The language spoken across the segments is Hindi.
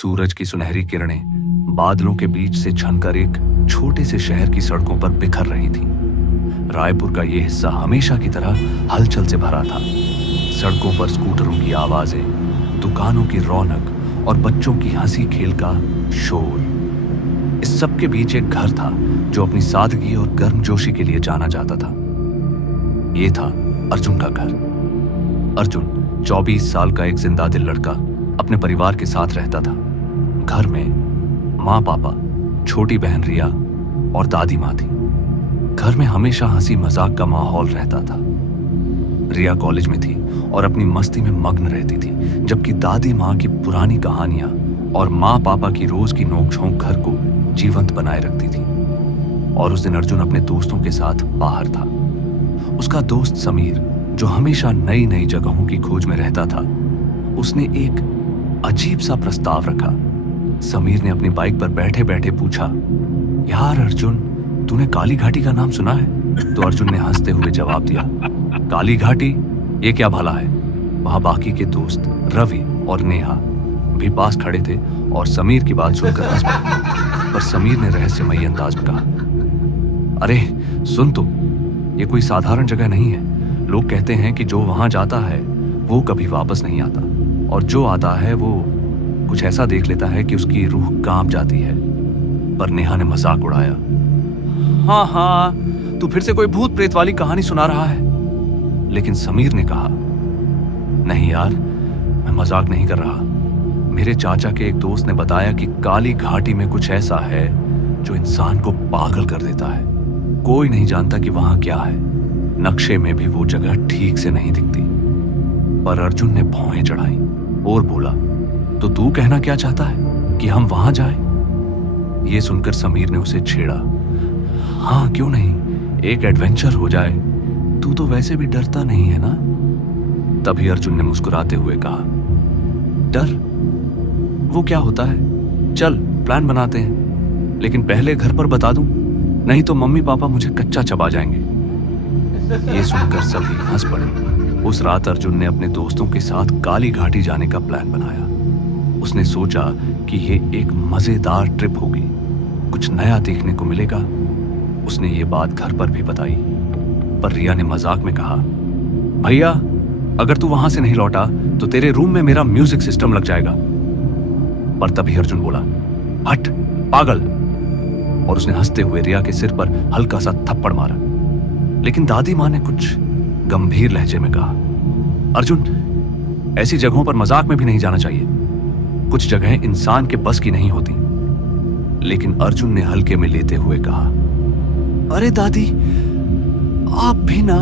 सूरज की सुनहरी किरणें बादलों के बीच से छनकर एक छोटे से शहर की सड़कों पर बिखर रही थीं। रायपुर का यह हिस्सा हमेशा की तरह हलचल से भरा था। सड़कों पर स्कूटरों की आवाजें, दुकानों की रौनक और बच्चों की हंसी खेल का शोर। इस सब के बीच एक घर था जो अपनी सादगी और गर्मजोशी के लिए जाना जाता था। ये था अर्जुन का घर। अर्जुन 24 साल का एक जिंदा दिल लड़का अपने परिवार के साथ रहता था। घर में माँ पापा, छोटी बहन रिया और दादी माँ थी। घर में हमेशा हंसी मजाक का माहौल रहता था। रिया कॉलेज में थी और अपनी मस्ती में मग्न रहती थी, जबकि दादी माँ की पुरानी कहानियां और माँ पापा की रोज की नोक-झोंक घर को जीवंत बनाए रखती थी। और उस दिन अर्जुन अपने दोस्तों के साथ बाहर था। उसका दोस्त समीर, जो हमेशा नई नई जगहों की खोज में रहता था, उसने एक अजीब सा प्रस्ताव रखा। समीर ने अपनी बाइक पर बैठे बैठे पूछा, यार अर्जुन, तूने काली घाटी का नाम सुना है? तो अर्जुन ने हंसते हुए जवाब दिया, काली घाटी? ये क्या भला है? वहां बाकी के दोस्त रवि और नेहा भी पास खड़े थे और समीर की बात सुनकर हंस पड़े। पर समीर ने रहस्यमयी अंदाज में कहा, अरे सुन तो, ये कोई साधारण जगह नहीं है। लोग कहते हैं कि जो वहां जाता है वो कभी वापस नहीं आता, और जो आता है वो कुछ ऐसा देख लेता है कि उसकी रूह कांप जाती है। पर नेहा ने मजाक उड़ाया, हाँ, तू फिर से कोई भूत प्रेत वाली कहानी सुना रहा है। लेकिन समीर ने कहा, नहीं यार, मैं मजाक नहीं कर रहा। मेरे चाचा के एक दोस्त ने बताया कि काली घाटी में कुछ ऐसा है जो इंसान को पागल कर देता है। कोई नहीं जानता कि वहां क्या है। नक्शे में भी वो जगह ठीक से नहीं दिखती। पर अर्जुन ने भौहें चढ़ाई और बोला, तो तू कहना क्या चाहता है कि हम वहां जाएं? ये सुनकर समीर ने उसे छेड़ा, हाँ क्यों नहीं, एक एडवेंचर हो जाए। तू तो वैसे भी डरता नहीं है ना? तभी अर्जुन ने मुस्कुराते हुए कहा, डर? वो क्या होता है? चल प्लान बनाते हैं, लेकिन पहले घर पर बता दूं, नहीं तो मम्मी पापा मुझे कच्चा चबा जाएंगे। ये सुनकर सभी हंस पड़े। उस रात अर्जुन ने अपने दोस्तों के साथ काली घाटी जाने का प्लान बनाया। उसने सोचा कि ये एक मजेदार ट्रिप होगी, कुछ नया देखने को मिलेगा। उसने ये बात घर पर भी बताई, पर रिया ने मजाक में कहा, भैया अगर तू वहां से नहीं लौटा तो तेरे रूम में मेरा म्यूजिक सिस्टम लग जाएगा। पर तभी अर्जुन बोला, हट पागल, और उसने हंसते हुए रिया के सिर पर हल्का सा थप्पड़ मारा। लेकिन दादी माँ ने कुछ गंभीर लहजे में कहा, अर्जुन, ऐसी जगहों पर मजाक में भी नहीं जाना चाहिए। कुछ जगहें इंसान के बस की नहीं होती। लेकिन अर्जुन ने हल्के में लेते हुए कहा, अरे दादी, आप भी ना,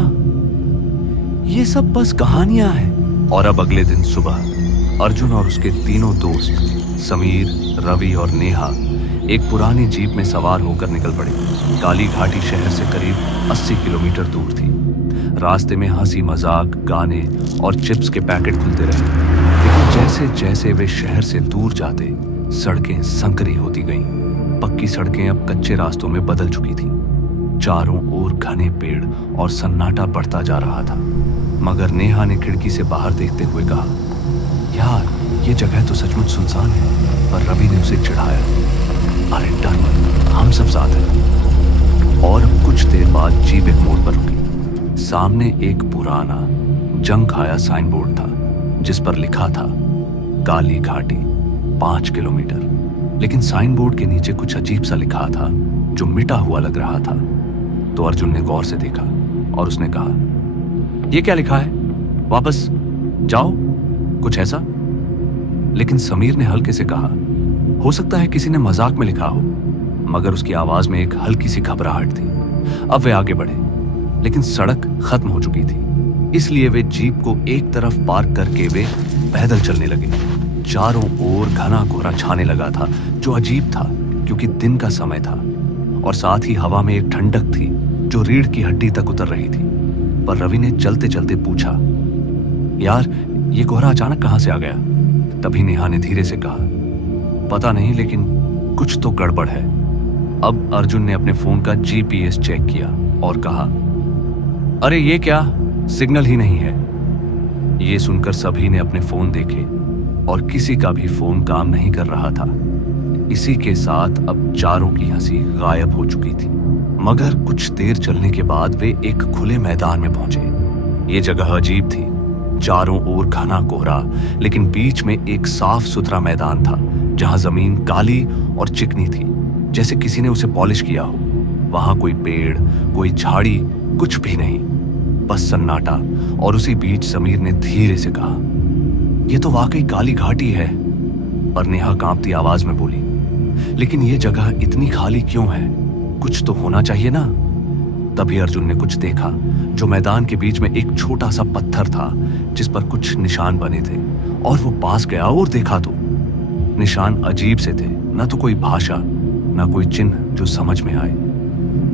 ये सब बस कहानियां हैं। और अब अगले दिन सुबह अर्जुन और उसके तीनों दोस्त समीर, रवि और नेहा एक पुरानी जीप में सवार होकर निकल पड़े। काली घाटी शहर से करीब 80 किलोमीटर दूर थी। रास्ते में हंसी मजाक, गाने और चिप्स के पैकेट खुलते रहे। लेकिन जैसे जैसे वे शहर से दूर जाते, सड़कें संकरी होती गईं। पक्की सड़कें अब कच्चे रास्तों में बदल चुकी थीं। चारों ओर घने पेड़ और सन्नाटा बढ़ता जा रहा था। मगर नेहा ने खिड़की से बाहर देखते हुए कहा, यार ये जगह तो सचमुच सुनसान है। पर रवि ने उसे चिढ़ाया, अरे डर मत, हम सब साथ हैं। और कुछ देर बाद जीप एक मोड़ पर रुकी। सामने एक पुराना जंग खाया साइन बोर्ड था, जिस पर लिखा था काली घाटी 5 किलोमीटर। लेकिन साइन बोर्ड के नीचे कुछ अजीब सा लिखा था जो मिटा हुआ लग रहा था। तो अर्जुन ने गौर से देखा और उसने कहा, यह क्या लिखा है? वापस जाओ, कुछ ऐसा। लेकिन समीर ने हल्के से कहा, हो सकता है किसी ने मजाक में लिखा हो। मगर उसकी आवाज में एक हल्की सी घबराहट थी। अब वे आगे बढ़े, लेकिन सड़क खत्म हो चुकी थी। इसलिए वे जीप को एक तरफ पार्क करके वे पैदल चलने लगे। चारों ओर घना कोहरा छाने लगा था, जो अजीब था क्योंकि दिन का समय था। और साथ ही हवा में एक ठंडक थी जो रीढ़ की हड्डी तक उतर रही थी। पर रवि ने चलते चलते पूछा, यार ये कोहरा अचानक कहां से आ गया? तभी नेहा ने धीरे से कहा, पता नहीं, लेकिन कुछ तो गड़बड़ है। अब अर्जुन ने अपने फोन का जीपीएस चेक किया और कहा, अरे ये क्या, सिग्नल ही नहीं है। ये सुनकर सभी ने अपने फोन देखे और किसी का भी फोन काम नहीं कर रहा था। इसी के साथ अब चारों की हंसी गायब हो चुकी थी। मगर कुछ देर चलने के बाद वे एक खुले मैदान में पहुंचे। ये जगह अजीब थी। चारों ओर घना कोहरा, लेकिन बीच में एक साफ सुथरा मैदान था जहां जमीन काली और चिकनी थी, जैसे किसी ने उसे पॉलिश किया हो। वहां कोई पेड़, कोई झाड़ी, कुछ भी नहीं, बस सन्नाटा। और उसी बीच समीर ने धीरे से कहा, यह तो वाकई काली घाटी है। पर नेहा कांपती आवाज में बोली, लेकिन यह जगह इतनी खाली क्यों है? कुछ तो होना चाहिए ना। तभी अर्जुन ने कुछ देखा। जो मैदान के बीच में एक छोटा सा पत्थर था जिस पर कुछ निशान बने थे, और वो पास गया और देखा तो निशान अजीब से थे। न तो कोई भाषा, न कोई चिन्ह जो समझ में आए।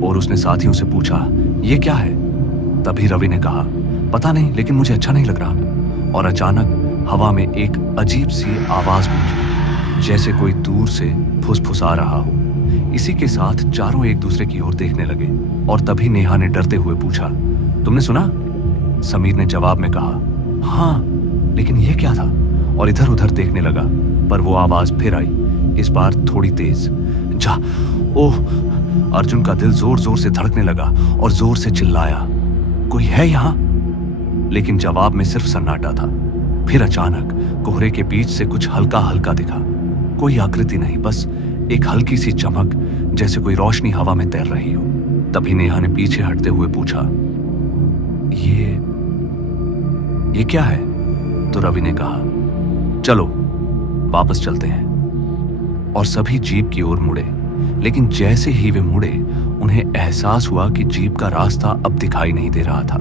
और उसने साथियों से पूछा, ये क्या है? तभी रवि ने कहा, पता नहीं, लेकिन मुझे अच्छा नहीं लग रहा। और अचानक हवा में एक अजीब सी आवाज गूंजी, जैसे कोई दूर से फुसफुसा रहा हो। इसी के साथ चारों एक दूसरे की ओर देखने लगे। और तभी नेहा ने डरते हुए पूछा, तुमने सुना? समीर ने जवाब में कहा, हाँ, लेकिन यह क्या था? और इधर उधर देखने लगा, पर वो आवाज फिर आई, इस बार थोड़ी तेज। जा, ओह! अर्जुन का दिल जोर जोर से धड़कने लगा और जोर से चिल्लाया, कोई है यहां? लेकिन जवाब में सिर्फ सन्नाटा था। फिर अचानक कोहरे के बीच से कुछ हल्का हल्का दिखा। कोई आकृति नहीं, बस एक हल्की सी चमक, जैसे कोई रोशनी हवा में तैर रही हो। तभी नेहा ने पीछे हटते हुए पूछा, ये क्या है? तो रवि ने कहा, चलो वापस चलते हैं। और सभी जीप की ओर मुड़े। लेकिन जैसे ही वे मुड़े, उन्हें एहसास हुआ कि जीप का रास्ता अब दिखाई नहीं दे रहा था।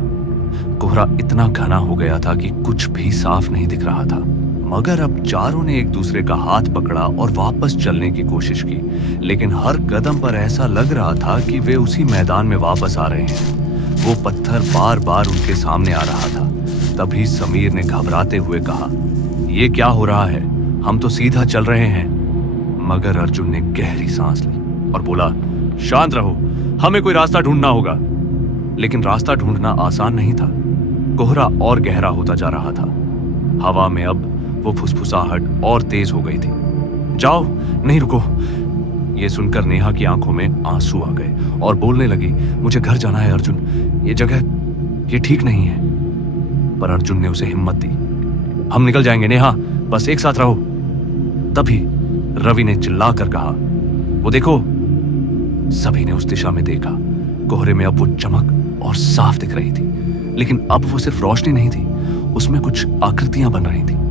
कोहरा इतना घना हो गया था कि कुछ भी साफ नहीं दिख रहा था। मगर अब चारों ने एक दूसरे का हाथ पकड़ा और वापस चलने की कोशिश की, लेकिन हर कदम पर ऐसा लग रहा था कि वे उसी मैदान में वापस आ रहे हैं। वो पत्थर बार बार उनके सामने आ रहा था। तभी समीर ने घबराते हुए कहा, ये क्या हो रहा है? हम तो सीधा चल रहे हैं। मगर अर्जुन ने गहरी सांस ली और बोला, शांत रहो, हमें कोई रास्ता ढूंढना होगा। लेकिन रास्ता ढूंढना आसान नहीं था। कोहरा और गहरा होता जा रहा था। हवा में अब वो फुसफुसाहट और तेज हो गई थी। जाओ, नहीं रुको। ये सुनकर नेहा की आंखों में आंसू आ गए और बोलने लगी, मुझे घर जाना है अर्जुन, ये जगह ये ठीक नहीं है। पर अर्जुन ने उसे हिम्मत दी, हम निकल जाएंगे नेहा, बस एक साथ रहो। तभी रवि ने चिल्लाकर कहा, वो देखो। सभी ने उस दिशा में देखा। कोहरे में अब वो चमक और साफ दिख रही थी। लेकिन अब वो सिर्फ रोशनी नहीं थी, उसमें कुछ आकृतियां बन रही थी।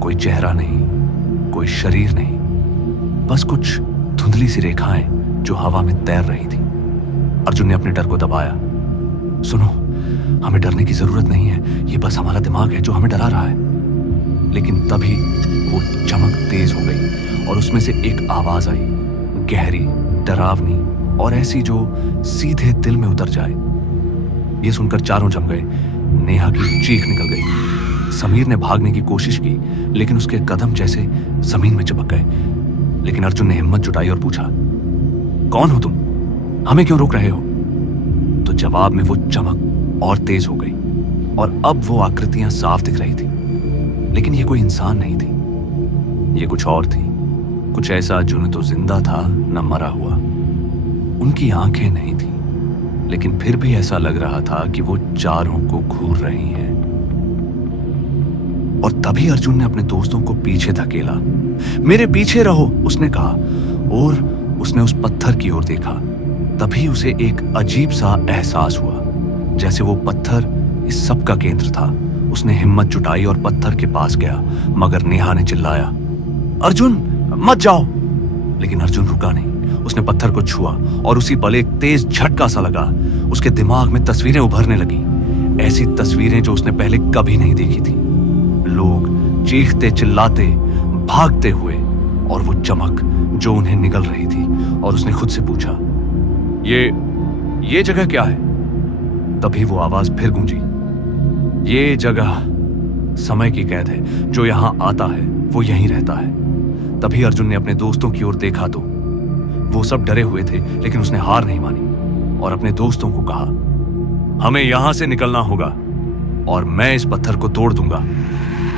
कोई चेहरा नहीं, कोई शरीर नहीं, बस कुछ धुंधली सी रेखाएं जो हवा में तैर रही थी। अर्जुन ने अपने डर को दबाया। सुनो, हमें डरने की जरूरत नहीं है, ये बस हमारा दिमाग है जो हमें डरा रहा है। लेकिन तभी वो चमक तेज हो गई और उसमें से एक आवाज आई, गहरी, डरावनी और ऐसी जो सीधे दिल में उतर जाए। ये सुनकर चारों जम गए। नेहा की चीख निकल गई। समीर ने भागने की कोशिश की, लेकिन उसके कदम जैसे जमीन में चिपक गए। लेकिन अर्जुन ने हिम्मत जुटाई और पूछा, कौन हो तुम? हमें क्यों रोक रहे हो? तो जवाब में वो चमक और तेज हो गई और अब वो आकृतियां साफ दिख रही थी। लेकिन ये कोई इंसान नहीं थी, ये कुछ और थी, कुछ ऐसा जो न तो जिंदा था न मरा हुआ। उनकी आंखें नहीं थी, लेकिन फिर भी ऐसा लग रहा था कि वो चारों को घूर रही हैं। और तभी अर्जुन ने अपने दोस्तों को पीछे धकेला। मेरे पीछे रहो, उसने कहा, और उसने उस पत्थर की ओर देखा। तभी उसे एक अजीब सा एहसास हुआ, जैसे वो पत्थर इस सब का केंद्र था। उसने हिम्मत जुटाई और पत्थर के पास गया, मगर नेहा ने चिल्लाया, अर्जुन मत जाओ। लेकिन अर्जुन रुका नहीं। उसने पत्थर को छुआ और उसी पल एक तेज झटका सा लगा। उसके दिमाग में तस्वीरें उभरने लगी, ऐसी तस्वीरें जो उसने पहले कभी नहीं देखी थी। लोग चीखते चिल्लाते भागते हुए और वो चमक जो उन्हें निगल रही थी। और उसने खुद से पूछा, ये जगह क्या है? तभी वो आवाज फिर गूंजी, ये जगह समय की कैद है, जो यहां आता है वो यहीं रहता है। तभी अर्जुन ने अपने दोस्तों की ओर देखा तो वो सब डरे हुए थे, लेकिन उसने हार नहीं मानी और अपने दोस्तों को कहा, हमें यहां से निकलना होगा और मैं इस पत्थर को तोड़ दूंगा।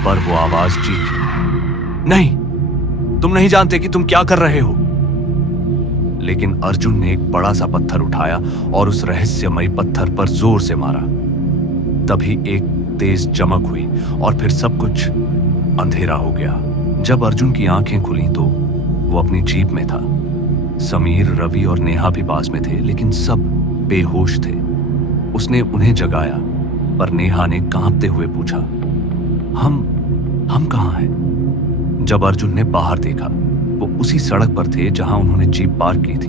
पर वो आवाज चीखी, नहीं, तुम नहीं जानते कि तुम क्या कर रहे हो। लेकिन अर्जुन ने एक बड़ा सा पत्थर उठाया और उस रहस्यमयी पत्थर पर जोर से मारा। तभी एक तेज चमक हुई और फिर सब कुछ अंधेरा हो गया। जब अर्जुन की आंखें खुली तो वो अपनी जीप में था। समीर, रवि और नेहा भी पास में थे, लेकिन सब बेहोश थे। उसने उन्हें जगाया, पर नेहा ने कांपते हुए पूछा, हम कहाँ हैं? जब अर्जुन ने बाहर देखा, वो उसी सड़क पर थे जहां उन्होंने जीप पार्क की थी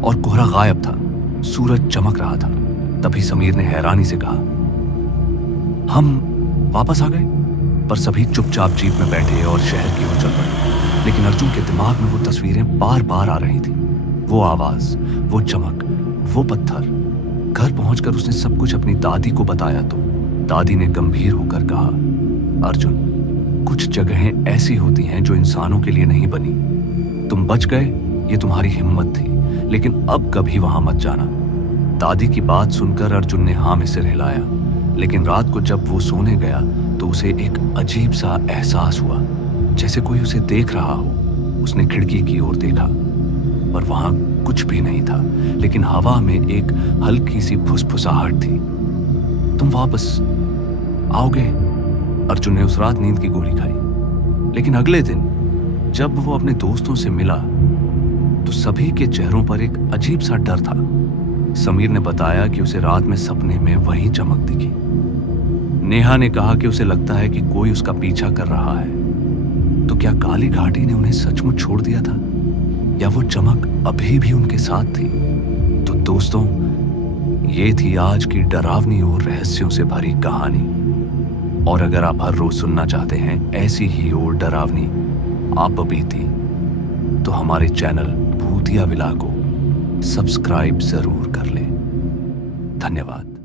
और कोहरा गायब था, सूरज चमक रहा था। तभी समीर ने हैरानी से कहा, हम वापस आ गए। पर सभी चुपचाप जीप में बैठे और शहर की ओर चल पड़े। लेकिन अर्जुन के दिमाग में वो तस्वीरें बार बार आ रही थी, वो आवाज, वो चमक, वो पत्थर। घर पहुंचकर उसने सब कुछ अपनी दादी को बताया तो दादी ने गंभीर होकर कहा, अर्जुन, कुछ जगहें ऐसी होती हैं जो इंसानों के लिए नहीं बनी। तुम बच गए, ये तुम्हारी हिम्मत थी, लेकिन अब कभी वहां मत जाना। दादी की बात सुनकर अर्जुन ने हाँ में सिर हिलाया। लेकिन रात को जब वो सोने गया तो उसे एक अजीब सा एहसास हुआ, जैसे कोई उसे देख रहा हो। उसने खिड़की की ओर देखा, पर वहां कुछ भी नहीं था, लेकिन हवा में एक हल्की सी फुसफुसाहट थी। तुम वापस आओगे? अर्जुन ने उस रात नींद की गोली खाई। लेकिन अगले दिन जब वो अपने दोस्तों से मिला तो सभी के चेहरों पर एक अजीब सा डर था। समीर ने बताया कि उसे रात में सपने में वही चमक दिखी। नेहा ने कहा कि उसे लगता है कि कोई उसका पीछा कर रहा है। तो क्या काली घाटी ने उन्हें सचमुच छोड़ दिया था, या वो चमक अभी भी उनके साथ थी? तो दोस्तों, ये थी आज की डरावनी और रहस्यों से भरी कहानी। और अगर आप हर रोज सुनना चाहते हैं ऐसी ही और डरावनी आप बीती, तो हमारे चैनल भूतिया विला को सब्सक्राइब जरूर कर लें। धन्यवाद।